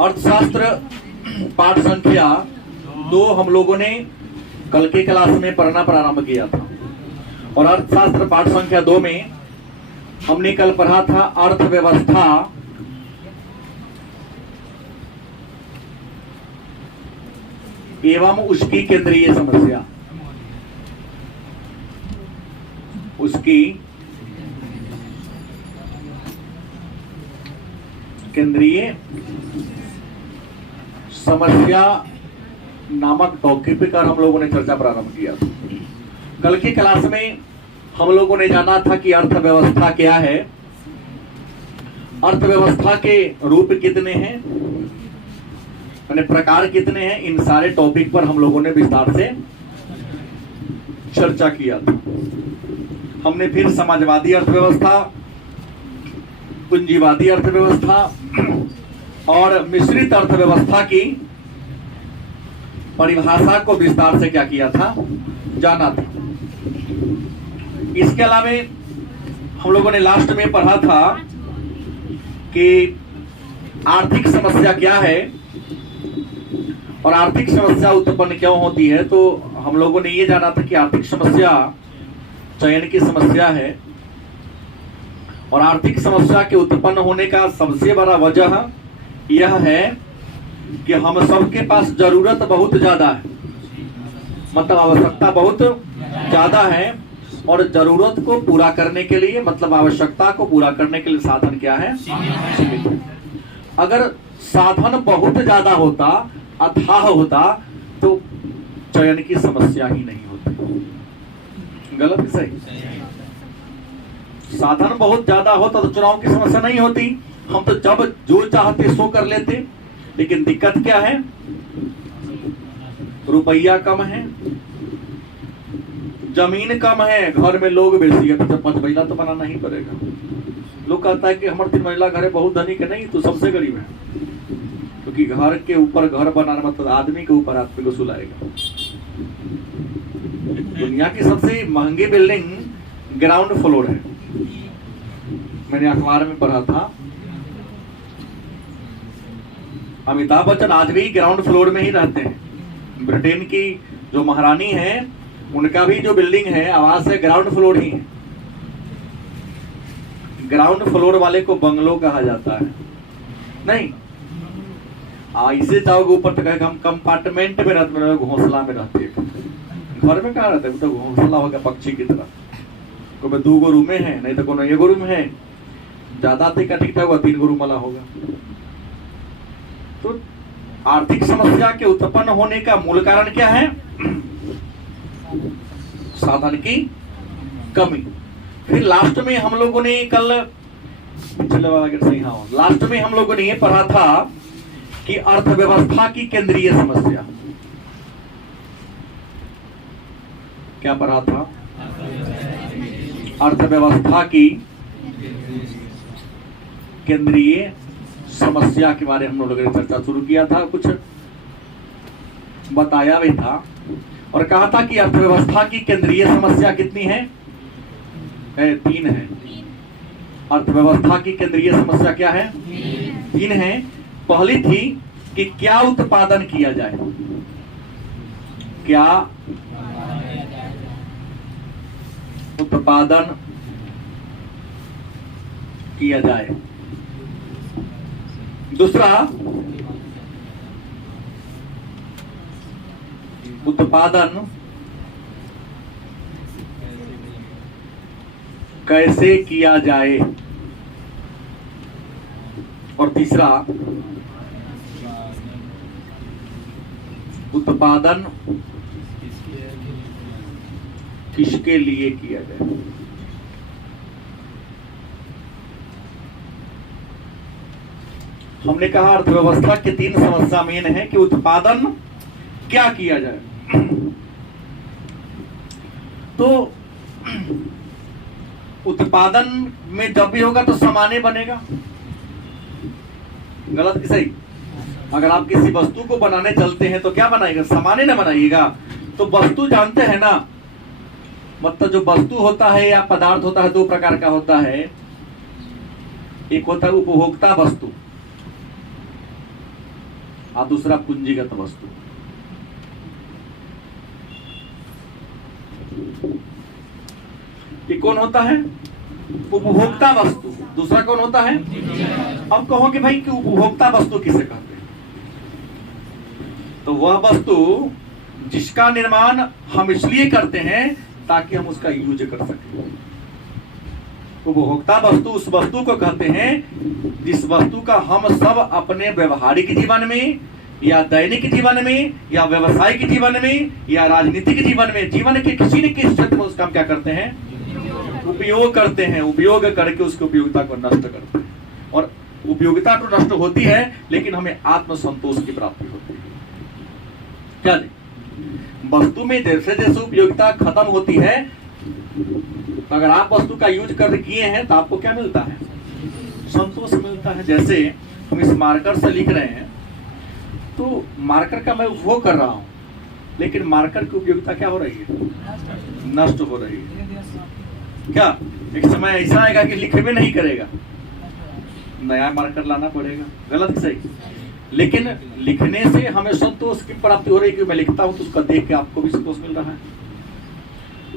अर्थशास्त्र पाठ संख्या 2 हम लोगों ने कल के क्लास में पढ़ना प्रारंभ किया था। और अर्थशास्त्र पाठ संख्या 2 में हमने कल पढ़ा था अर्थव्यवस्था एवं उसकी केंद्रीय समस्या। उसकी केंद्रीय समस्या नामक टॉपिक पर हम लोगों ने चर्चा प्रारंभ किया था। कल की क्लास में हम लोगों ने जाना था कि अर्थव्यवस्था क्या है, अर्थव्यवस्था के रूप कितने हैं, यानी प्रकार कितने हैं। इन सारे टॉपिक पर हम लोगों ने विस्तार से चर्चा किया था। हमने फिर समाजवादी अर्थव्यवस्था, पूंजीवादी अर्थव्यवस्था और मिश्रित अर्थव्यवस्था की परिभाषा को विस्तार से क्या किया था, जाना था। इसके अलावा हम लोगों ने लास्ट में पढ़ा था कि आर्थिक समस्या क्या है और आर्थिक समस्या उत्पन्न क्यों होती है। तो हम लोगों ने ये जाना था कि आर्थिक समस्या चयन की समस्या है और आर्थिक समस्या के उत्पन्न होने का सबसे बड़ा वजह यह है कि हम सबके पास जरूरत बहुत ज्यादा है, मतलब आवश्यकता बहुत ज्यादा है और जरूरत को पूरा करने के लिए, मतलब आवश्यकता को पूरा करने के लिए साधन क्या है, सीमित है। अगर साधन बहुत ज्यादा होता, अथाह होता, तो चयन की समस्या ही नहीं होती। गलत कि सही? साधन बहुत ज्यादा होता तो चुनाव की समस्या नहीं होती, हम तो जब जो चाहते सो कर लेते। लेकिन दिक्कत क्या है, रुपया कम है, जमीन कम है, घर में लोग बेसी है, तो 5 मंजिला तो बनाना ही पड़ेगा। लोग कहता है कि हमारे 3 मंजिला घर है, बहुत धनिक है। नहीं, तो सबसे गरीब है, क्योंकि घर के ऊपर घर बनाना मतलब आदमी के ऊपर आदमी को सुलाएगा। दुनिया की सबसे महंगी बिल्डिंग ग्राउंड फ्लोर है। मैंने अखबार में पढ़ा था, अमिताभ बच्चन आज भी ग्राउंड फ्लोर में ही रहते हैं। ब्रिटेन की जो महारानी है, उनका भी जो बिल्डिंग है आवास है ग्राउंड फ्लोर ही है। ग्राउंड फ्लोर वाले को बंगलो कहा जाता है। नहीं, इसे जाओगे ऊपर तो कहेगा हम कंपार्टमेंट में रहते हैं, घोंसला में रहते हैं। घर में कहाँ रहते हैं, तो घोंसला हो गया पक्षी की तरह। कोई 2 रूमें हैं, नहीं तो कोनो 1 रूम है, ज्यादा ठीक ठाक होगा 3 रूम वाला होगा। तो आर्थिक समस्या के उत्पन्न होने का मूल कारण क्या है, साधन की कमी। फिर लास्ट में हम लोगों ने कल लास्ट में हम लोगों ने ये पढ़ा था कि अर्थव्यवस्था की केंद्रीय समस्या। क्या पढ़ा था, अर्थव्यवस्था की केंद्रीय समस्या के बारे में हम लोगों ने चर्चा शुरू किया था, कुछ बताया भी था और कहा था कि अर्थव्यवस्था की केंद्रीय समस्या कितनी है, 3 है। अर्थव्यवस्था की केंद्रीय समस्या क्या है, 3 है। पहली थी कि क्या उत्पादन किया जाए, क्या उत्पादन किया जाए। दूसरा, उत्पादन कैसे किया जाए। और तीसरा, उत्पादन किसके लिए किया जाए। हमने कहा अर्थव्यवस्था की 3 समस्या मेन है कि उत्पादन क्या किया जाए। तो उत्पादन में जब भी होगा तो सामान्य बनेगा। गलत कि सही? अगर आप किसी वस्तु को बनाने चलते हैं तो क्या बनाएगा, सामान्य ना बनाइएगा। तो वस्तु जानते हैं ना, मतलब जो वस्तु होता है या पदार्थ होता है 2 प्रकार का होता है। एक होता है उपभोक्ता वस्तु और दूसरा पूंजीगत वस्तु। ये कौन होता है? उपभोक्ता वस्तु। दूसरा कौन होता है? अब कहो कि भाई कि उपभोक्ता वस्तु किसे कहते हैं? तो वह वस्तु जिसका निर्माण हम इसलिए करते हैं ताकि हम उसका यूज कर सकें। उपभोक्ता वस्तु उस वस्तु को कहते हैं जिस वस्तु का हम सब अपने व्यवहारिक जीवन में या दैनिक जीवन में या व्यवसायिक जीवन में या राजनीतिक जीवन में, जीवन के किसी न किसी क्षेत्र में उसका हम क्या करते हैं? उपयोग करते हैं। उपयोग करके उसकी उपयोगिता को नष्ट करते हैं। और उपयोगिता तो नष्ट होती है लेकिन हमें आत्मसंतोष की प्राप्ति होती है। क्या जी? वस्तु में जैसे जैसे उपयोगिता खत्म होती है, तो अगर आप वस्तु का यूज कर किए हैं तो आपको क्या मिलता है? संतोष मिलता है। जैसे हम इस मार्कर से लिख रहे हैं तो मार्कर का मैं उपभोग कर रहा हूं, लेकिन मार्कर की उपयोगिता क्या हो रही है? नष्ट हो रही है। क्या एक समय ऐसा आएगा कि लिखे भी नहीं करेगा, नया मार्कर लाना पड़ेगा। गलत सही? लेकिन लिखने से हमें संतोष की प्राप्ति हो रही है कि मैं लिखता हूं तो उसका देख के आपको भी संतोष मिल रहा है।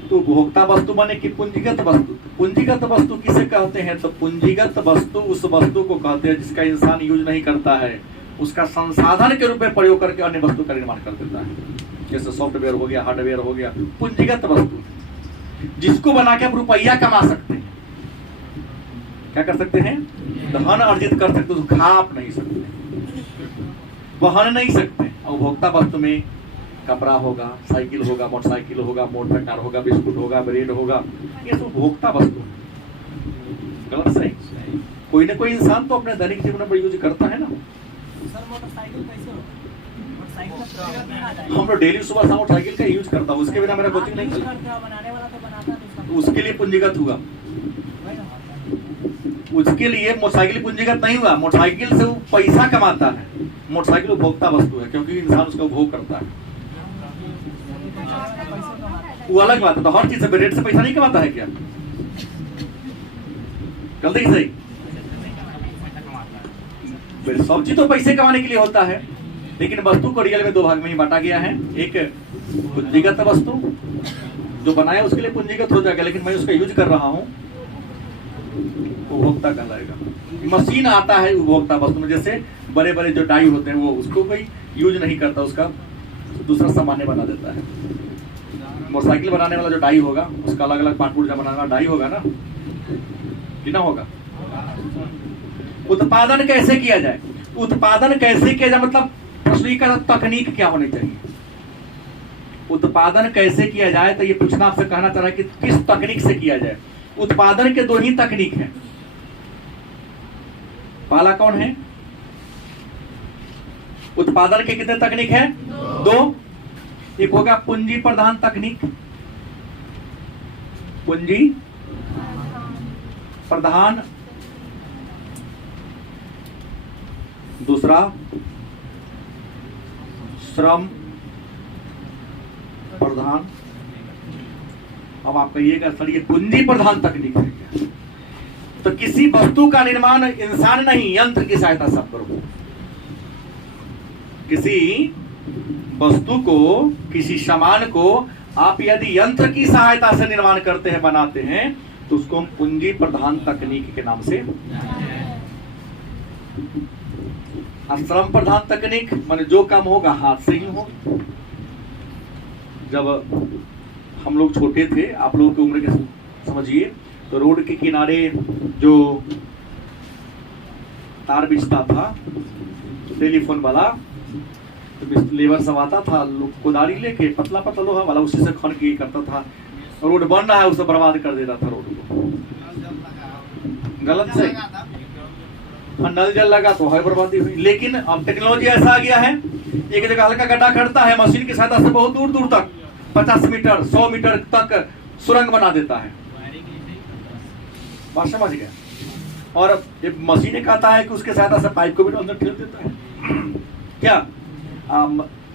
तो उपभोक्ता वस्तु माने कि पूंजीगत वस्तु। पूंजीगत वस्तु किसे कहते हैं? तो पूंजीगत वस्तु उस वस्तु को कहते हैं जिसका इंसान यूज नहीं करता है, उसका संसाधन के रूप में प्रयोग करके अन्य वस्तु का निर्माण कर देता है। जैसे सॉफ्टवेयर हो गया, हार्डवेयर हो गया, पूंजीगत वस्तु जिसको बना के आप रुपया कमा सकते हैं। क्या कर सकते हैं? धन अर्जित कर सकते हैं। खा आप नहीं सकते, वहन नहीं सकते। उपभोक्ता वस्तु में कपड़ा होगा, साइकिल होगा, मोटरसाइकिल होगा, मोटर कार होगा, बिस्कुट होगा, ब्रेड होगा, ये सब उपभोक्ता वस्तु है। गलत सही? कोई ना कोई इंसान तो अपने दैनिक जीवन में यूज करता है ना। हम लोग डेली सुबह शाम मोटरसाइकिल का यूज करता हूँ, उसके बिना मेरा कोचिंग नहीं चलता। उसके लिए पूंजीगत हुआ। उसके लिए मोटरसाइकिल पूंजीगत नहीं हुआ। मोटरसाइकिल से वो पैसा कमाता है। मोटरसाइकिल उपभोक्ता वस्तु है क्योंकि इंसान उसका उपभोग करता है। वो अलग बात है। तो हर चीज से रेट से पैसा नहीं कमाता है क्या? गलती सही? सब चीज तो पैसे कमाने के लिए होता है, लेकिन वस्तु को रियल में दो भाग में ही बांटा गया है। एक पूंजीगत वस्तु जो बनाया उसके लिए पूंजीगत हो जाएगा, लेकिन मैं उसका यूज कर रहा हूं, उपभोक्ता कहलाएगा। मशीन आता है उपभोक्ता वस्तु में, जैसे बड़े बड़े जो डाई होते हैं वो उसको कोई यूज नहीं करता, उसका दूसरा सामान्य बना देता है। मोटरसाइकिल बनाने वाला जो डाई होगा उसका अलग अलग पार्ट पुर्जा बनाने वाला डाई होगा ना, कि ना होगा? उत्पादन कैसे किया जाए? उत्पादन कैसे किया जाए मतलब प्रश्न का तकनीक क्या होनी चाहिए? उत्पादन कैसे किया जाए तो ये पूछना आपसे कहना चाह रहा है कि किस तकनीक से किया जाए। उत्पादन के दो ही तकनीक हैं। पहला कौन है? उत्पादन के कितने तकनीक है? दो। एक होगा पूंजी प्रधान तकनीक, पूंजी प्रधान। दूसरा श्रम प्रधान। अब आप कहिएगा सर ये पूंजी प्रधान तकनीक है क्या? तो किसी वस्तु का निर्माण इंसान नहीं यंत्र की सहायता से आप करो। किसी वस्तु को, किसी सामान को आप यदि यंत्र की सहायता से निर्माण करते हैं, बनाते हैं, तो उसको हम पूंजी प्रधान तकनीक के नाम से। श्रम प्रधान तकनीक माने जो काम होगा हाथ से ही हो। जब हम लोग छोटे थे, आप लोगों की उम्र के समझिए, तो रोड के किनारे जो तार बिछता था टेलीफोन वाला, तो लेबर सब आता था कुदारी लेके, पतला पतला लोहा वाला, उसी से खन के करता था। रोड बन रहा है उसे बर्बाद कर दे रहा था रोड को। गलत से नल जल लगा तो है बर्बादी हुई। लेकिन अब टेक्नोलॉजी ऐसा आ गया है, एक जगह हल्का गड्ढा करता है, मशीन की सहायता से बहुत दूर दूर तक 50 मीटर 100 मीटर तक सुरंग बना देता है। बात समझ गया? और एक मशीन कहता है कि उसके सहायता से पाइप को भी अंदर ठेल देता है। क्या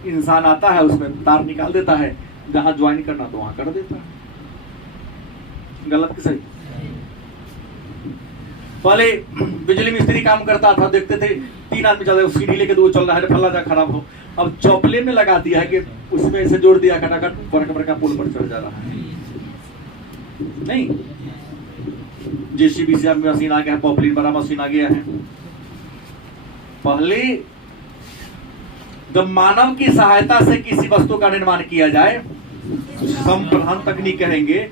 इंसान आता है उसमें तार निकाल देता है, जहां ज्वाइन करना तो वहां कर देता है। गलत कि सही? पहले बिजली मिस्त्री काम करता था, देखते थे 3 आदमी चल रहे, सीढ़ी लेके 2 चल रहा है, फल्ला जा खराब हो, अब चौपले में लगा दिया है कि उसमें ऐसे जोड़ दिया, खटाखट बड़का बड़का पुल पर चढ़ जा रहा है। नहीं, जेसीबी से मशीन आ गया है, पॉपुलर बड़ा मशीन आ गया है। पहले जब मानव की सहायता से किसी वस्तु का निर्माण किया जाए, संप्रधान तकनीक कहेंगे,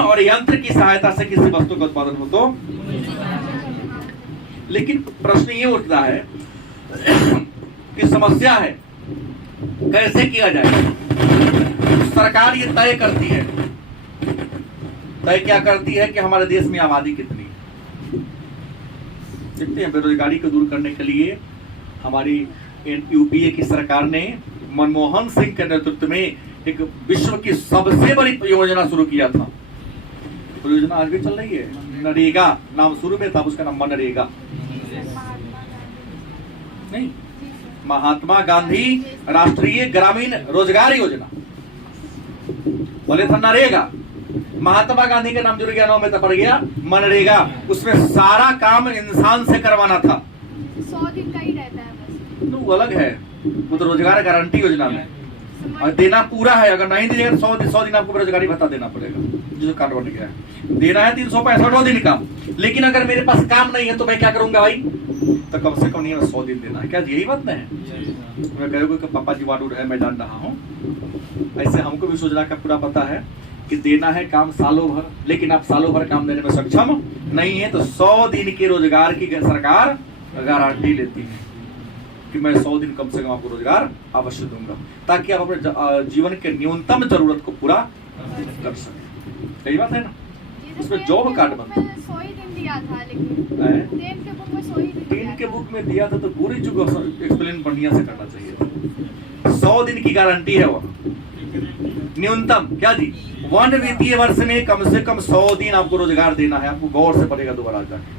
और यंत्र की सहायता से किसी वस्तु का उत्पादन हो तो। लेकिन प्रश्न ये उठता है कि समस्या है कैसे किया जाए। सरकार ये तय करती है, तय क्या करती है कि हमारे देश में आबादी कितनी है। देखते हैं, बेरोजगारी को दूर करने के लिए हमारी यूपीए की सरकार ने मनमोहन सिंह के नेतृत्व में एक विश्व की सबसे बड़ी योजना शुरू किया था। परियोजना आज भी चल रही है, नरेगा नाम शुरू में था, उसका नाम मनरेगा नहीं, महात्मा गांधी राष्ट्रीय ग्रामीण रोजगार योजना। बोले था नरेगा, महात्मा गांधी के नाम जुड़ गया, नाम में तो पड़ गया मनरेगा। उसमें सारा काम इंसान से करवाना था। 100 दिन का ही रहता है बस। तो वो अलग है, वो तो रोजगार गारंटी योजना में और देना पूरा है। अगर नहीं दीजिएगा तो 100 दिन आपको बेरोजगारी भत्ता देना पड़ेगा, जो कार्ड बन गया है। देना है 365 दिन का, लेकिन अगर मेरे पास काम नहीं है तो मैं क्या करूंगा भाई, तो कम से कम नहीं 100 दिन देना है। क्या यही बात नहीं है? मैं कहोगे कि पापा जी वाडूर है, मैं जान रहा हूँ। ऐसे हमको भी योजना का पूरा पता है कि देना है काम सालों भर, लेकिन आप सालों भर काम देने में सक्षम नहीं है तो 100 दिन के रोजगार की सरकार गारंटी लेती है कि मैं 100 दिन कम से कम आपको रोजगार अवश्य दूंगा, ताकि आप अपने जीवन के न्यूनतम जरूरत को पूरा कर सकें। सही बात है ना? उसमें जॉब कार्ड बनता है। 100 ही दिन दिया था, लेकिन 10 के बुक में 100 ही दिन दिया 10 के बुक में दिया था तो पूरी चीज एक्सप्लेन बढ़िया से करना चाहिए। 100 दिन की गारंटी है वो न्यूनतम। क्या जी, 1 वित्तीय वर्ष में कम से कम 100 दिन आपको रोजगार देना है। आपको गौर से पड़ेगा दोबारा जाके,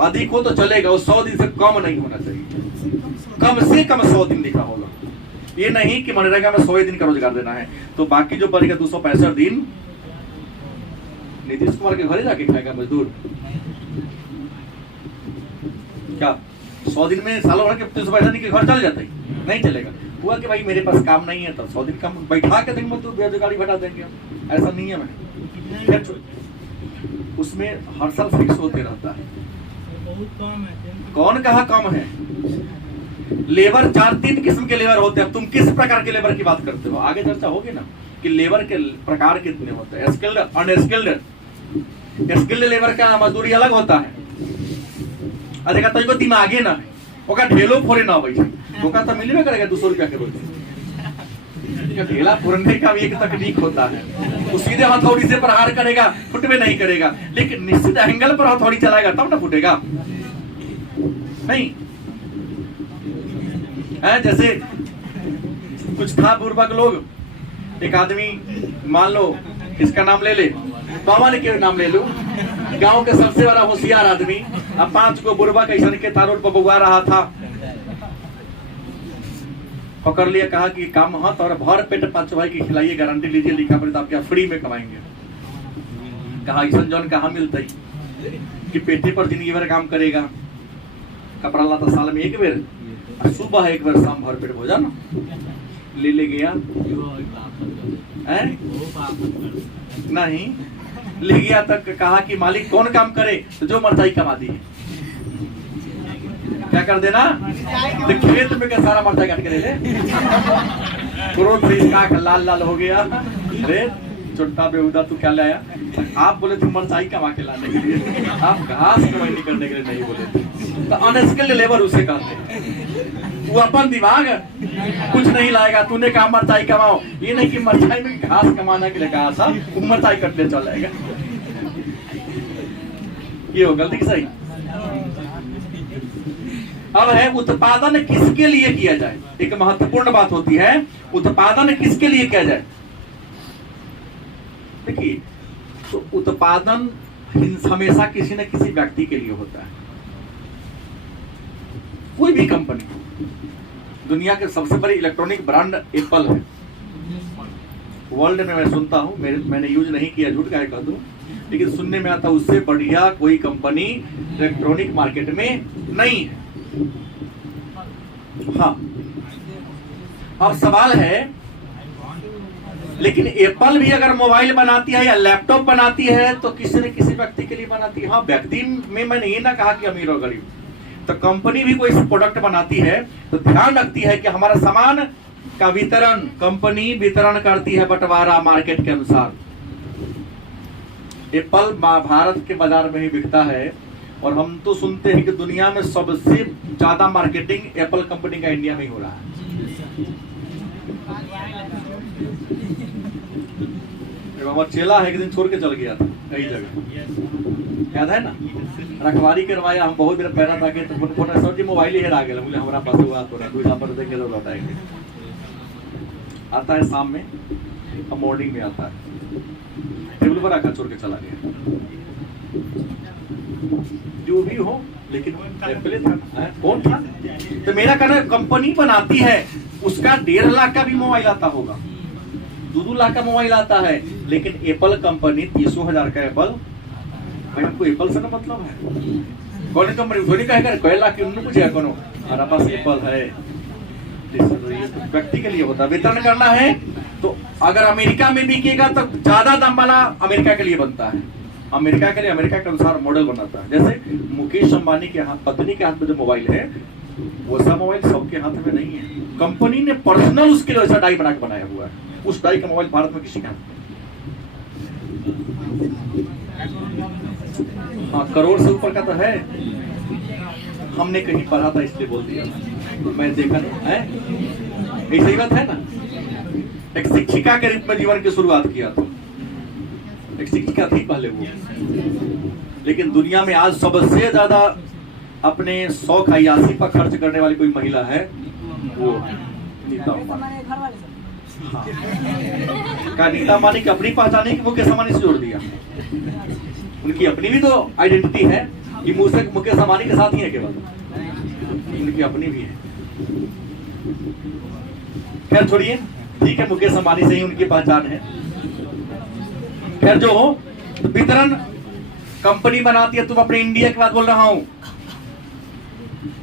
अधिक हो तो चलेगा, वो 100 दिन से कम नहीं होना चाहिए, कम से कम 100 दिन लिखा होगा। ये नहीं कि मनरेगा में 100 दिन का रोजगार देना है तो बाकी जो बढ़ेगा 265 दिन नीतीश कुमार के घर जाके खाएगा मजदूर। क्या 100 दिन में सालों भर के 365 दिन के घर चल जाते हैं? नहीं चलेगा। हुआ कि भाई मेरे पास काम नहीं है तो 100 दिन कम बैठा के देंगे तो बेरोजगारी घटा देंगे, ऐसा नहीं है। मैं उसमें हर साल फिक्स होते रहता है। कौन कहा कम है? लेबर 4-3 किस्म के लेबर होते हैं। तुम किस प्रकार के लेबर की बात करते हो? आगे चर्चा होगी ना कि लेबर के प्रकार कितने होते हैं, स्किल्ड, अनस्किल्ड। स्किल्ड लेबर का मजदूरी अलग होता है। अधिका तो दिमागे ना है, ओका ढेलो फोड़े ना बैठे, ओका तो मिलवे करेगा 200 रुपया के रोज। ढेला फोड़ने का भी एक तकनीक होता है। वो सीधे हथौड़ी से प्रहार करेगा, फुटवे नहीं करेगा, लेकिन निश्चित एंगल पर हथौड़ी चलाएगा तब ना फूटेगा। नहीं है? जैसे कुछ था बुर्बक लोग, एक आदमी मान लो इसका नाम ले ले, पवन के नाम ले लो, गांव के सबसे बड़ा होशियार आदमी, अब 5 को बुर्बक ऐसा के तारोड पर बउआ रहा था, पकड़ लिया, कहा कि काम हाथ और भर पेट 5 भाई की खिलाइए, गारंटी लीजिए, लिखा पड़े तो आप क्या फ्री में कमाएंगे। कहा ऐसा जौन कहा मिलता कि पेटे पर जिंदगी भर काम करेगा, कपड़ा लाता साल में 1 बेर, सुबह 1 बार, शाम भर पेट भोजन ले गया। नहीं ले गया तक कहा कि मालिक कौन काम करे, तो जो मर्दाई कमा दी। क्या कर देना, तो खेत में का सारा मर्दाई काट के दे ले। क्रोध से इसका लाल लाल हो गया। अरे छोटा बेहुदा तू क्या लाया? आप बोले तुम मर्दाई कमा के लाने के लिए, आप घास कमाई करने के लिए नहीं बोले। तो अनस्किल्ड लेबर उसे कहते हैं। वो अपन दिमाग कुछ नहीं लाएगा, तूने कहा मरचाई कमाओ, ये नहीं कि मरचाई में घास कमाने के लिए कहा था, वो मरचाई कटने चल जाएगा। ये हो गलती सही। अब है उत्पादन किसके लिए किया जाए। एक महत्वपूर्ण बात होती है, उत्पादन किसके लिए किया जाए। देखिए, तो उत्पादन हमेशा किसी न किसी व्यक्ति के लिए होता है। कोई भी कंपनी, दुनिया के सबसे बड़ी इलेक्ट्रॉनिक ब्रांड एप्पल है। वर्ल्ड में मैं सुनता हूं, मैंने यूज नहीं किया, झूठ का कह दूं, लेकिन सुनने में आता उससे बढ़िया कोई कंपनी इलेक्ट्रॉनिक मार्केट में नहीं है। हाँ, अब सवाल है, लेकिन एप्पल भी अगर मोबाइल बनाती है या लैपटॉप बनाती है तो किसी न किसी व्यक्ति के लिए बनाती है। हाँ, व्यक्ति में मैंने ये ना कहा कि अमीर और गरीब, तो कंपनी भी कोई प्रोडक्ट बनाती है तो ध्यान रखती है कि हमारा सामान का वितरण कंपनी वितरण करती है बंटवारा मार्केट के अनुसार। एप्पल भारत के बाजार में ही बिकता है और हम तो सुनते हैं कि दुनिया में सबसे ज्यादा मार्केटिंग एप्पल कंपनी का इंडिया में ही हो रहा है। हमारा चेला है, एक दिन छोड़ के चल गया था कई जगह, याद है ना, रखवारी करवाया, हम बहुत देर पैरा था कि सर जी मोबाइल ही हेरा गया, बोले हमारा पास हुआ तो दूसरा पर देंगे तो लौटाएंगे। आता है शाम में और मॉर्निंग में आता है, टेबल पर रखा, छोड़ के चला गया। जो भी हो, लेकिन एप्पल था, कौन था? तो मेरा कहना कंपनी बनाती है, उसका 1.5 लाख का भी मोबाइल आता होगा, 2 लाख का मोबाइल आता है, लेकिन एप्पल कंपनी 30,000 का एप्पल, भाई हमको एप्पल से ना मतलब है। कौन कंपनी थोड़ी कहेगा कोई लाख की, उन्होंने पूछेगा कौन हमारा पास एप्पल है। व्यक्ति के लिए होता है, वितरण करना है तो अगर अमेरिका में बिकेगा तो ज्यादा दाम वाला अमेरिका के लिए बनता है, अमेरिका के लिए अमेरिका के अनुसार मॉडल बनाता है। जैसे मुकेश अंबानी के हाथ, पत्नी के हाथ में जो मोबाइल है वैसा मोबाइल सबके हाथ में नहीं है, कंपनी ने पर्सनल उसके लिए वैसा डाई बना के बनाया हुआ है। उस डाई का मोबाइल भारत में किसी का, हाँ, करोड़ से ऊपर का तो है, हमने कहीं पढ़ा था इसलिए बोल दिया, मैं देखा नहीं है, ऐसी बात है ना। एक शिक्षिका के रूप में जीवन की शुरुआत किया था, एक शिक्षिका थी पहले वो, लेकिन दुनिया में आज सबसे ज्यादा अपने शौक अयासी पर खर्च करने वाली कोई महिला है वो नीता अंबानी। हाँ, का नीता अंबानी की अपनी पहचान है कि मुकेश अंबानी से जोड़ दिया, उनकी अपनी भी तो आइडेंटिटी है कि मुकेश अंबानी के साथ ही है, केवल उनकी अपनी भी है। खैर छोड़िए, ठीक है, मुकेश अंबानी से ही उनकी पहचान है। खैर जो हो, तो वितरण कंपनी बनाती है। तुम अपने इंडिया की बात बोल रहा हूं,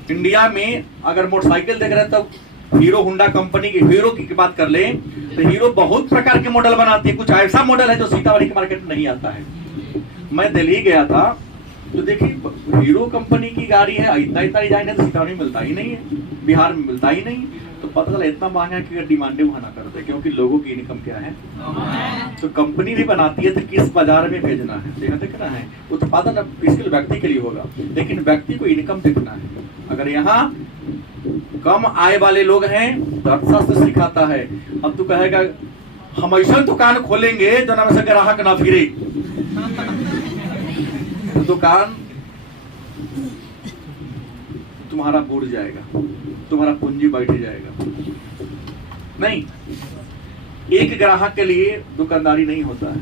इंडिया में अगर मोटरसाइकिल देख रहे हैं तो हीरो होंडा कंपनी की, हीरो की बात कर ले तो हीरो बहुत प्रकार के मॉडल बनाती है। कुछ ऐसा मॉडल है जो सीतामढ़ी के मार्केट में नहीं आता है। मैं दिल्ली गया था तो देखिए हीरो कंपनी की गाड़ी है, इतना डिजाइन है तो सीतामढ़ी में मिलता ही नहीं है, बिहार में मिलता ही नहीं, तो पता चला इतना महंगा है कि डिमांडे वहां ना करते, क्योंकि लोगों की इनकम क्या है। तो कंपनी भी बनाती है तो किस बाजार में भेजना है, देखना है। उत्पादन इसके व्यक्ति के लिए होगा, लेकिन व्यक्ति को इनकम देखना है। अगर यहाँ कम आय वाले लोग हैं तो अर्थशास्त्र सिखाता है। अब तू कहेगा हम ऐसा दुकान खोलेंगे जो नाम से ग्राहक ना फिरे, तो दुकान तुम्हारा बुड़ जाएगा, तुम्हारा पूंजी बैठ जाएगा। नहीं, एक ग्राहक के लिए दुकानदारी नहीं होता है।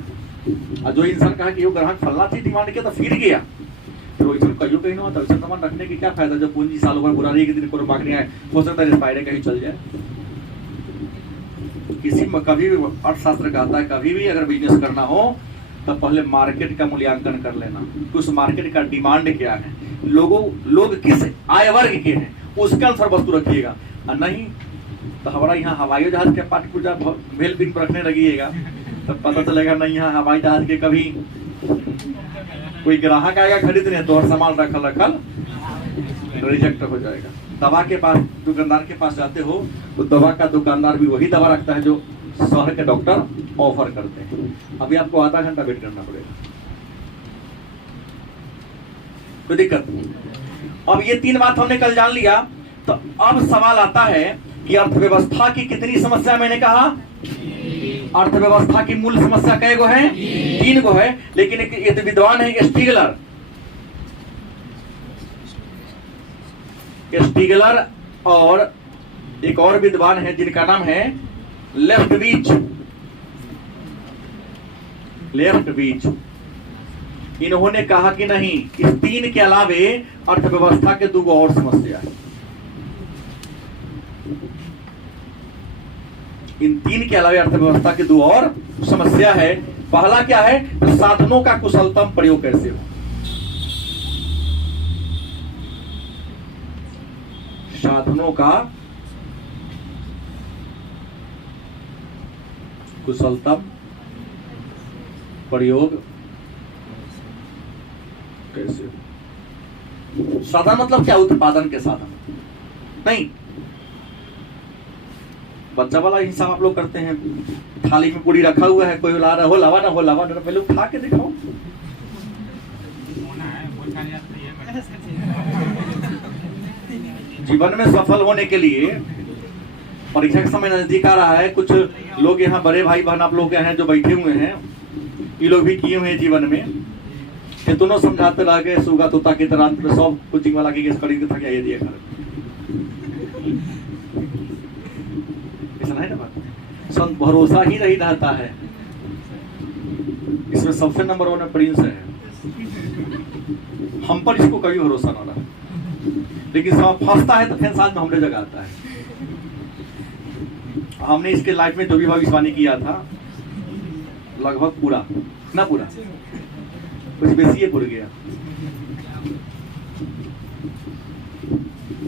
और जो इंसान कहा कि वो ग्राहक फलना चीज डिमांड किया तो फिर गया, तो कहीं कहीं ना होता है। सामान रखने की क्या फायदा जब पूंजी सालों भर बुरा रही, दिन कोई बाकी आए, हो सकता है एक्सपायरी कहीं चल जाए। किसी में कभी भी अर्थशास्त्र कहता है कभी भी अगर बिजनेस करना हो तो पहले मार्केट का मूल्यांकन कर लेना, उस मार्केट का डिमांड क्या है, लोग किस आय वर्ग के हैं, उसके अनुसार वस्तु रखिएगा। और नहीं तो हमारा यहाँ हवाई जहाज के पाठ पूजा भेल पिन पर रखने लगिएगा तो पता चलेगा नहीं, यहाँ हवाई जहाज के कभी कोई ग्राहक आएगा खरीदने तो और सामान रखल रिजेक्ट हो जाएगा। दवा के पास, दुकानदार के पास जाते हो तो दवा का दुकानदार भी वही दवा रखता है जो शहर के डॉक्टर ऑफर करते हैं। अभी आपको आधा घंटा वेट करना पड़ेगा, कोई दिक्कत नहीं। अब ये 3 बात हमने कल जान लिया, तो अब सवाल आता है कि अर्थव्यवस्था की कितनी समस्या, मैंने कहा अर्थव्यवस्था की मूल समस्या कै गो है, 3 गो है। लेकिन एक विद्वान है स्टीगलर और एक और विद्वान है जिनका नाम है लेफ्टविच। इन्होंने कहा कि नहीं, इस 3 के अलावे अर्थव्यवस्था के 2 और समस्या है। इन 3 के अलावा अर्थव्यवस्था की 2 और समस्या है। पहला क्या है, तो साधनों का कुशलतम प्रयोग कैसे हो। साधनों का कुशलतम प्रयोग कैसे हो। साधन मतलब क्या, उत्पादन के साधन नहीं। बच्चा वाला हिसाब आप लोग करते हैं, थाली में पूरी रखा हुआ है, कोई ला रहा हो लावा ना हो लावा ना, पहले उठा के दिखाओ। जीवन में सफल होने के लिए परीक्षा का समय नजदीक आ रहा है। कुछ लोग यहाँ बड़े भाई बहन आप लोग हैं जो बैठे हुए हैं, ये लोग भी किए हुए हैं जीवन में कि दोनों समझाते रह गए सुगा तोता की तरह, सब कोचिंग वाला की खरीद के था क्या ये दिया घर, ऐसा नहीं ना बात। भरोसा ही नहीं रहता है, इसमें सबसे नंबर 1 प्रिंस है। हम पर इसको कभी भरोसा ना रहा, लेकिन सब फंसता है तो फिर साथ में हमने जगह आता है। हमने इसके लाइफ में जो भी भविष्यवाणी किया था लगभग पूरा ना पूरा, कुछ बेसी ये भूल गया।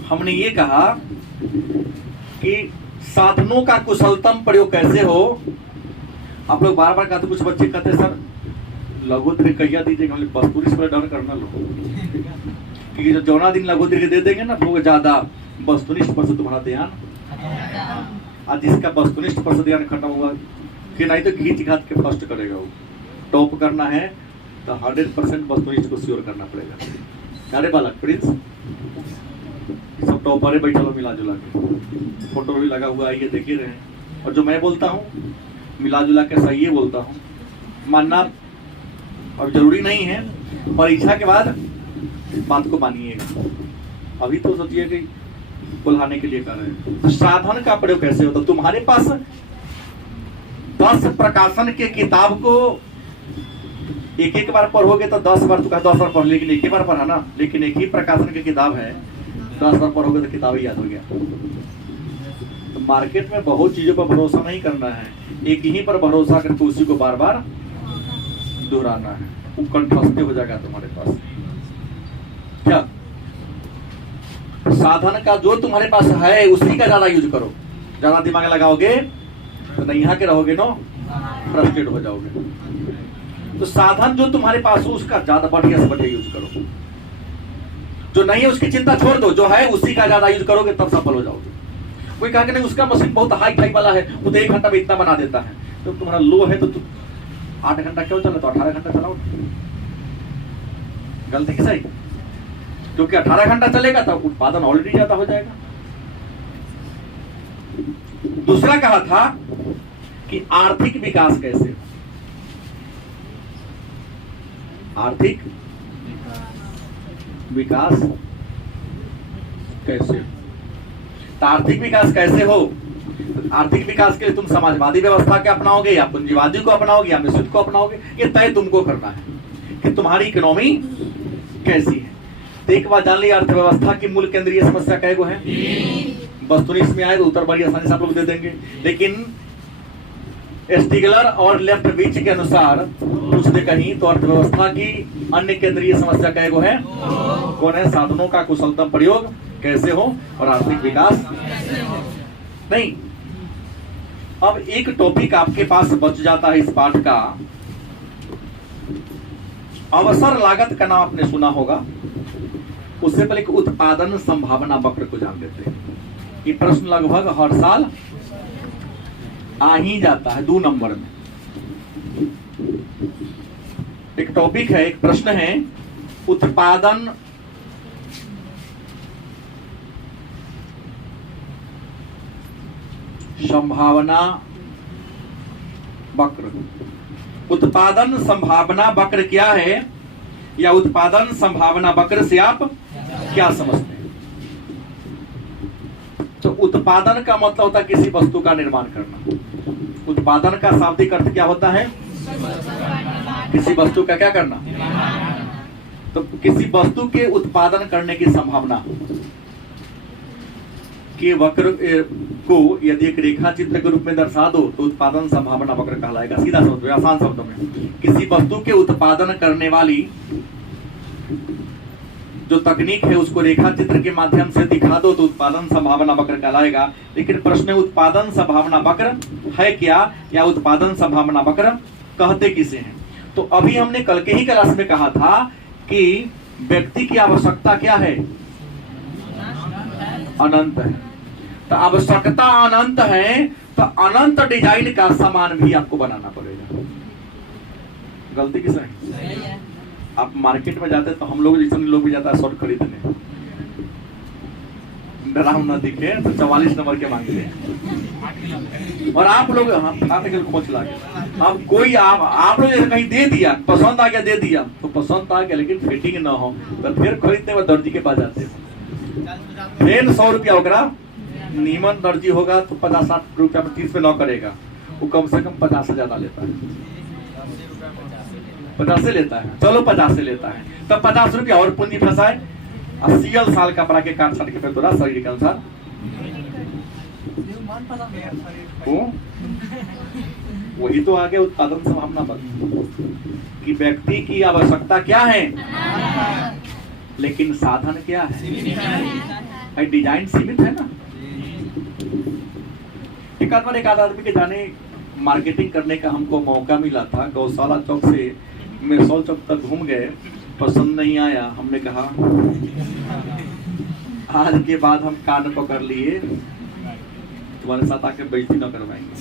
हमने ये कहा कि साधनों का कुशलतम प्रयोग कैसे हो। आप लोग बार बार कहते, कुछ बच्चे कहते सर लघुत्र कहिया दीजिएगा, हम बस्तूरी से डर करना लो, क्योंकि जब जौना दिन लघुत्र के दे देंगे ना तो ज्यादा वस्तुनिष्ठ पर से तुम्हारा ध्यान, आज जिसका वस्तुनिष्ठ पर से ध्यान खत्म हुआ कि नहीं तो घींच घात के फर्स्ट करेगा। वो टॉप करना है तो 100% वस्तुनिष्ठ को श्योर करना पड़ेगा। अरे बालक प्रिंस सब टॉपर बैठा लो मिला जुला के, फोटो भी लगा हुआ है ये देख ही रहे हैं। और जो मैं बोलता हूँ मिला जुला के सही है बोलता हूँ, मानना अब जरूरी नहीं है, परीक्षा के बाद बात को मानिएगा। अभी तो सोचिए कि बुलाने के लिए कर रहे हैं। तो साधन का प्रयोग कैसे होता, तुम्हारे पास 10 प्रकाशन के किताब को एक बार पढ़ोगे तो 10 बार, तो 10 बार पढ़, लेकिन एक ही बार पढ़ा ना, लेकिन एक ही प्रकाशन की किताब है, 10 बार पढ़ोगे तो किताब ही याद हो गया। तो मार्केट में बहुत चीजों पर भरोसा नहीं करना है, एक ही पर भरोसा करके उसी को बार बार दोहराना है, वो कंठस्थ हो जाएगा तुम्हारे पास। क्या साधन का जो तुम्हारे पास है उसी का ज्यादा यूज करो। ज्यादा दिमाग लगाओगे तो नहीं यहाँ के रहोगे, नो फ्रस्ट्रेट हो जाओगे। तो साधन जो तुम्हारे पास हो उसका ज्यादा बढ़िया से बढ़िया यूज करो, जो नहीं है उसकी चिंता छोड़ दो, जो है उसी का ज्यादा यूज करोगे तब सफल हो जाओगे। कोई कहा कि नहीं उसका मशीन बहुत हाई फाई वाला है, वो तो 1 घंटा में इतना बना देता है, तो तुम्हारा लो है तो 8 घंटा क्यों चला, तो 18 घंटा चलाओ। गलती की सही, क्योंकि 18 घंटा चलेगा तो उत्पादन ऑलरेडी ज्यादा हो जाएगा। दूसरा कहा था कि आर्थिक विकास कैसे, आर्थिक विकास कैसे, तो आर्थिक विकास कैसे हो। आर्थिक विकास के लिए तुम समाजवादी व्यवस्था के अपनाओगे या पूंजीवादी को अपनाओगे या मिश्रित को अपनाओगे, ये तय तुमको करना है कि तुम्हारी इकोनॉमी कैसी है। तो एक बात जान ली, अर्थव्यवस्था की मूल केंद्रीय समस्या कैगो है, वस्तुनिष्ठ में आए तो उत्तर बड़ी आसानी से आप लोग दे देंगे, लेकिन स्टिगलर और लेफ्ट बीच के अनुसार पूछ दे कहीं तो अर्थव्यवस्था की अन्य केंद्रीय समस्या कैगो है, कौन है, साधनों का कुशलतम प्रयोग कैसे हो और आर्थिक विकास नहीं। अब एक टॉपिक आपके पास बच जाता है इस पाठ का, अवसर लागत का नाम आपने सुना होगा। उससे पहले उत्पादन संभावना वक्र को जान लेते हैं। ये प्रश्न लगभग हर साल आ ही जाता है 2 नंबर में। एक टॉपिक है, एक प्रश्न है, उत्पादन संभावना वक्र। उत्पादन संभावना वक्र क्या है, या उत्पादन संभावना वक्र से आप क्या समझते हैं। तो उत्पादन का मतलब होता है किसी वस्तु का निर्माण करना। उत्पादन का शाब्दिक अर्थ क्या होता है, किसी वस्तु का क्या करना, तो किसी वस्तु के उत्पादन करने की संभावना। कि वक्र को यदि एक रेखा चित्र के रूप में दर्शा दो तो उत्पादन संभावना वक्र कहलाएगा। सीधा शब्द में, आसान शब्दों में, किसी वस्तु के उत्पादन करने वाली जो तकनीक है उसको रेखा चित्र के माध्यम से दिखा दो तो उत्पादन संभावना वक्र कहलाएगा। लेकिन प्रश्न है उत्पादन संभावना वक्र है क्या, या उत्पादन संभावना वक्र कहते किसे हैं? तो अभी हमने कल के ही क्लास में कहा था कि व्यक्ति की आवश्यकता क्या है? अनंत है। तो आवश्यकता अनंत है तो अनंत डिजाइन का सामान भी आपको बनाना पड़ेगा। गलती किस है? आप मार्केट में जाते तो हम लोग जैसे लोग भी जाता है शर्ट खरीदने, डराम न दिखे तो 44 नंबर के मांगते हैं। और आप लोग खोच लागे, अब कोई आप लोग जैसे कहीं दे दिया, पसंद आ गया दे दिया तो पसंद आ गया, लेकिन फिटिंग ना हो तो फिर खरीदने में दर्जी के पास जाते हो। फिर 100 रुपया होगा, नीमन दर्जी होगा तो 50-60 रुपया में 30 पे न करेगा, वो कम से कम 50 से ज्यादा लेता है। 50 से लेता है, चलो 50 से लेता है, तब 50 रुपया और पूंजी फंसाए। 80 साल कपड़ा के काट साट के फिर तोड़ा शरीर के अनुसार वही तो आगे उत्पादन संभावना बन कि व्यक्ति की आवश्यकता क्या है, लेकिन साधन क्या है? डिजाइन सीमित है ना। एक आदमी के जाने मार्केटिंग करने का हमको मौका मिला था। गौशाला चौक से मिर्सौल चौक तक घूम गए, पसंद नहीं आया। हमने कहा आज के बाद हम कान पकड़ लिए, तुम्हारे साथ आके बेइज्जती न करवाएंगे।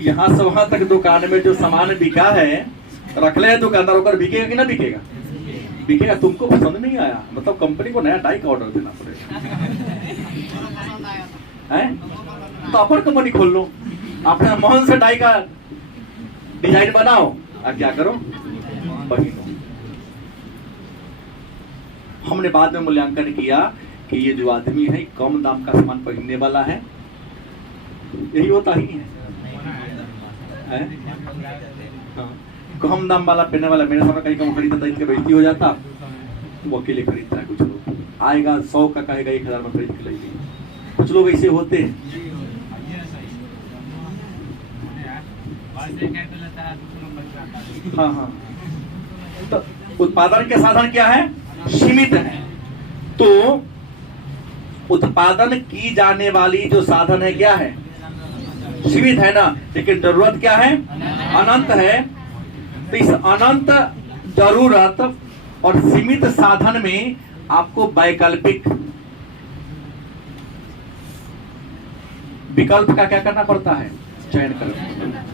यहाँ से वहां तक दुकान में जो सामान बिका है रख ले दुकानदार, होकर बिकेगा कि ना बिकेगा? बिकेगा। तुमको पसंद नहीं आया मतलब कंपनी को नया डाई का ऑर्डर देना पड़ेगा है? तो अपन कंपनी खोल लो, अपने मन से डाई का डिजाइन बनाओ और क्या करो, पहनो। हमने बाद में मूल्यांकन किया कि ये जो आदमी है कम दाम का सामान पहनने वाला है, यही होता ही है? हाँ। कम दाम वाला पहनने वाला मेरे सामने कहीं कम खरीदता इसके बेइज्जती हो जाता, वो अकेले खरीदता है। कुछ लोग आएगा 100 का कहेगा 1000 में खरीद के लाइए। कुछ लोग ऐसे होते हैं। हाँ हाँ। तो उत्पादन के साधन क्या है? सीमित है। तो उत्पादन की जाने वाली जो साधन है क्या है? सीमित है ना। लेकिन जरूरत क्या है? अनंत है। तो इस अनंत जरूरत और सीमित साधन में आपको वैकल्पिक विकल्प का क्या करना पड़ता है? चयन करना।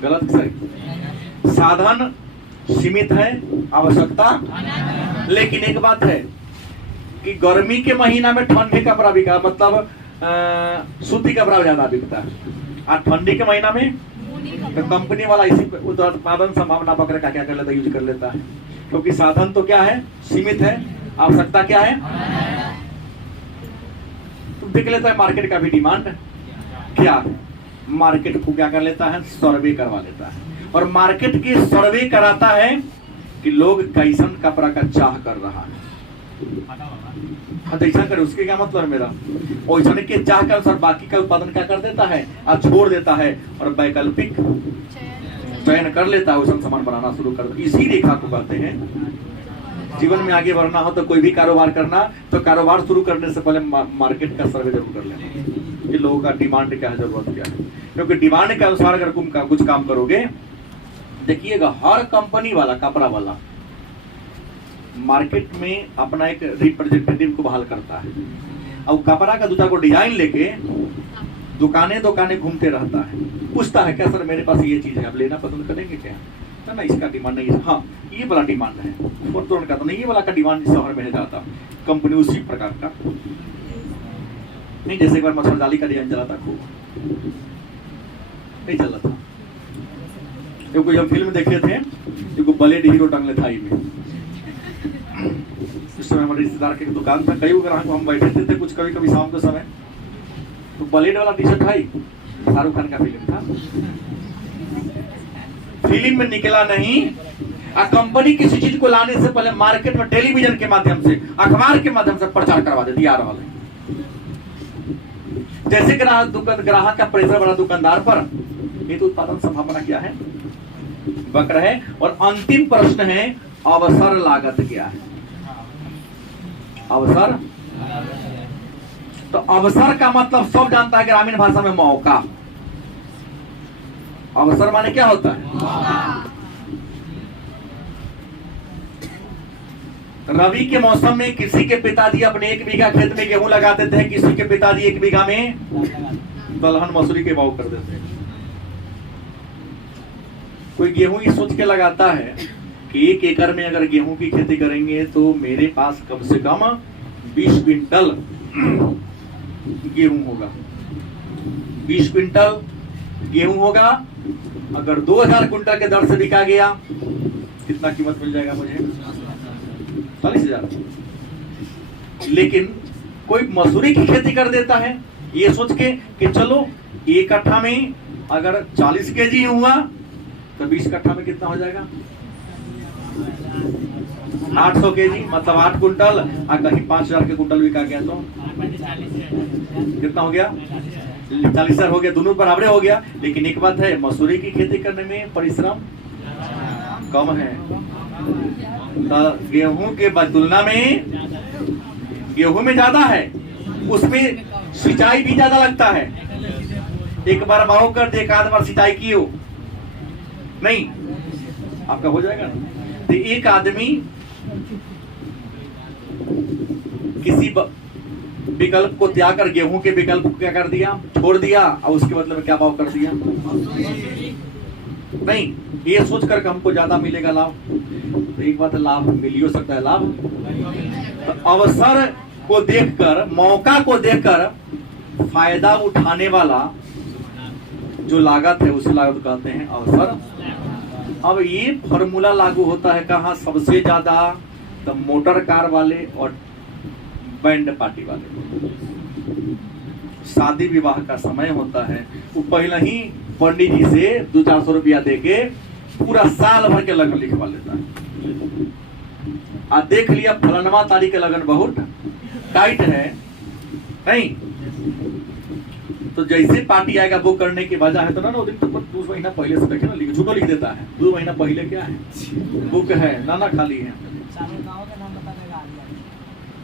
गलत सही? साधन सीमित है, आवश्यकता, लेकिन एक बात है कि गर्मी के महीना में ठंडे कपड़ा बिका, मतलब सूती कपड़ा ज्यादा बिकता है, और ठंडी के महीना में तो कंपनी वाला इसी उत्पादन संभावना वक्र का क्या कर लेता है? यूज कर लेता है। क्योंकि साधन तो क्या है? सीमित है। आवश्यकता क्या है? तो देख लेता है मार्केट का भी डिमांड क्या है। मार्केट को क्या कर लेता है? सर्वे करवा लेता है। और मार्केट की सर्वे कराता है कि लोग कैसन कपड़ा का चाह कर रहा है। हाँ, तो ऐसा करे उसके क्या मतलब है मेरा? वैसा के चाह के अनुसार बाकी का उत्पादन क्या कर देता है? और छोड़ देता है और वैकल्पिक चयन कर लेता है, वैसा सामान बनाना शुरू कर देता है। इसी रेखा को कहते हैं जीवन में आगे बढ़ना हो तो कोई भी कारोबार करना, तो कारोबार शुरू करने से पहले मार्केट का सर्वे जरूर कर लेना कि लोगों का डिमांड क्या है, जरूरत क्या है। क्योंकि डिमांड के अनुसार अगर तुम कुछ काम करोगे, देखिएगा हर कंपनी वाला कपड़ा वाला मार्केट में अपना एक रिप्रेजेंटेटिव को बहाल करता है। अब कपड़ा का 2-4 को डिजाइन लेके दुकानें घूमते रहता है, पूछता है क्या सर मेरे पास ये चीज है, आप लेना पसंद करेंगे क्या? ना इसका डिमांड नहीं है, हाँ ये वाला डिमांड है, और तुरंत कहता नहीं ये वाला का डिमांड शहर में है जाता। कंपनी उसी प्रकार का नहीं, जैसे एक बार मच्छरदानी का डिजाइन चला था, खूब नहीं चला था। कोई हम फिल्म देखे थे, जो ब्लेड हीरो टंगले था में, उस समय हमारे रिश्तेदार के दुकान था, कई ग्राहक हम बैठे थे कुछ कभी कभी शाम के समय, तो ब्लेड वाला टी शर्ट भाई शाहरुख खान का फिल्म था। फिल्म में निकला नहीं कंपनी किसी चीज को लाने से पहले मार्केट में टेलीविजन के माध्यम से, अखबार के माध्यम से प्रचार करवा देती आ रहा है। जैसे ग्राहक का प्रेशर बना दुकानदार पर, ये तो उत्पादन संभावना क्या है, वक्र है। और अंतिम प्रश्न है अवसर लागत क्या है। अवसर, तो अवसर का मतलब सब जानता है ग्रामीण भाषा में मौका। अवसर माने क्या होता है? रवि के मौसम में किसी के पिताजी अपने 1 बीघा खेत में गेहूं लगा देते हैं, किसी के पिताजी 1 बीघा में दलहन मसूरी के भाव कर देते हैं। कोई गेहूं की सोच के लगाता है कि 1 एकड़ में अगर गेहूं की खेती करेंगे तो मेरे पास कम से कम 20 क्विंटल गेहूं होगा। 20 क्विंटल गेहूं होगा, अगर 2000 क्विंटल के दर से बिका गया, कितना कीमत मिल जाएगा मुझे? 40,000। लेकिन कोई मसूरी की खेती कर देता है ये सोच के कि चलो 1 कट्ठा में अगर 40 केजी हुआ तो 20 कट्ठा में कितना हो जाएगा? 800 केजी, मतलब 8 कुंटल। कहीं 5000 के कुंटल बिका गया तो कितना हो गया? 40,000 हो गया, दोनों बराबर हो गया। लेकिन एक बात है, मसूरी की खेती करने में परिश्रम कम है। गेहूं के तुलना में गेहूं में ज्यादा है, उसमें सिंचाई भी ज्यादा लगता है। एक बार बाहो कर दे, 1 आध बार सिंचाई की हो नहीं, आपका हो जाएगा ना। तो एक आदमी किसी विकल्प को त्याग कर गेहूं के विकल्प को क्या कर दिया? छोड़ दिया, और उसके बदले में क्या भाव कर दिया? नहीं, ये सोच कर हमको ज्यादा मिलेगा लाभ। तो एक बात है, लाभ मिल हो सकता है लाभ। तो अवसर को देखकर, मौका को देखकर फायदा उठाने वाला जो लागत है उसे लागत कहते हैं अवसर। अब ये फॉर्मूला लागू होता है कहाँ सबसे ज्यादा? तो मोटर कार वाले और बैंड पार्टी वाले। शादी विवाह का समय होता है, वो पहले ही पंडित जी से 200-400 रुपया देके पूरा साल भर के लगन लिखवा लेता है। आ देख लिया फलनवा तारीख के लगन बहुत टाइट है नहीं, तो जैसे पार्टी आएगा बुक करने की वजह है तो ना, वो दिन तो 2 महीना पहले से देखे ना, झूठो लिख देता है। 2 महीना पहले क्या है, बुक है ना खाली है।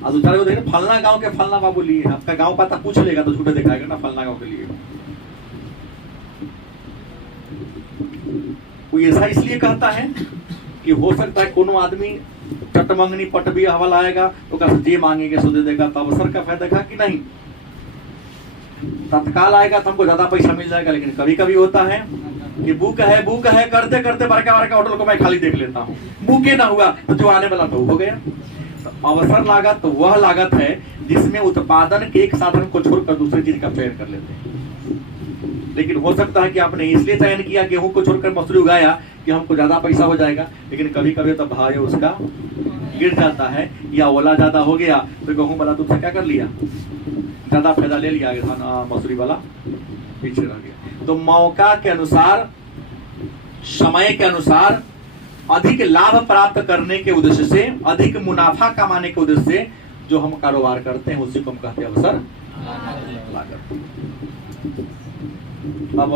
और 2-4 को देखे फलना गांव के फलना बाबू लिए, आपका गांव पता पूछ लेगा तो झूठे दिखाएगा ना फलना गांव के लिए। कोई ऐसा इसलिए कहता है कि हो सकता है कोनो आदमी चटमंगनी पटबी हवाला आएगा तो जे मांगेंगे सो दे देगा। तो अवसर का फायदा कि नहीं, तत्काल आएगा तो हमको ज्यादा पैसा मिल जाएगा। लेकिन कभी कभी होता है कि बुक है करते करते बड़का होटल को मैं खाली देख लेता हूँ, बुके ना हुआ तो जो आने वाला तो हो गया। तो अवसर लागत तो वह लागत है जिसमें उत्पादन के एक साधन को छोड़कर दूसरी चीज का चयन कर लेते हैं। लेकिन हो सकता है कि आपने इसलिए चयन किया गेहूं को छोड़कर मसूरी उगाया कि हमको ज्यादा पैसा हो जाएगा, लेकिन कभी कभी तो भाव उसका गिर जाता है या ओला ज्यादा हो गया तो गेहूं वाला तुमसे क्या कर लिया, ज्यादा फायदा ले लिया, मसूरी वाला पीछे रह गया। तो मौका के अनुसार, समय के अनुसार अधिक लाभ प्राप्त करने के उद्देश्य से, अधिक मुनाफा कमाने के उद्देश्य से जो हम कारोबार करते हैं उसी को हम कहते हैं अवसर लागत। अब